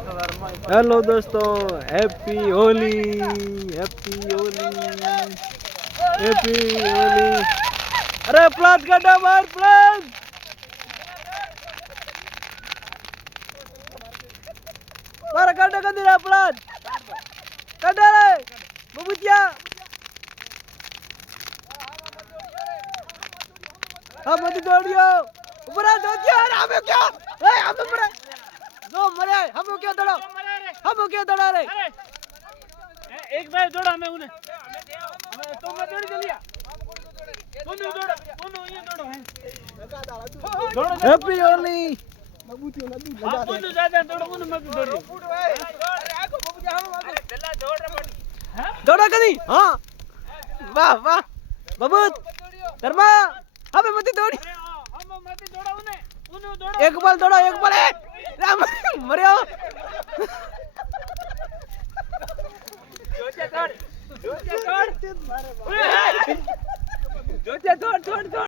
Hello दोस्तों, happy Holi, happy Holi, happy Holi. अरे plot काटो बाहर, प्लाट बाहर काटो, कर दिया प्लाट काटो रे बबूतिया। हाँ मत दौड़ियो ऊपर आ दौड़ियो। अरे हमें क्या, ए हमें ऊपर जो मरे हमें क्या दौड़ो, हमें क्या दौड़ा रे। एक बार दौड़ा हमें उन्हें तो मैं दौड़ चलिया दोनों दौड़ा, दोनों ये दौड़ो हैं दौड़ो। हैप्पी होली। आप दोनों ज्यादा दौड़ो, उन्हें मत दौड़ियो। दौड़ा कदी। हाँ वाह वाह बबूत धर्मा, हमें मत दौड़ी। हम मत दौड़ा, उन्हें उन्हें दौड़ो। एक बार दौड़ो, एक बार राम मरियो। जोचे दौड़, जोचे दौड़, जोचे दौड़, जोचे दौड़, दौड़, दौड़।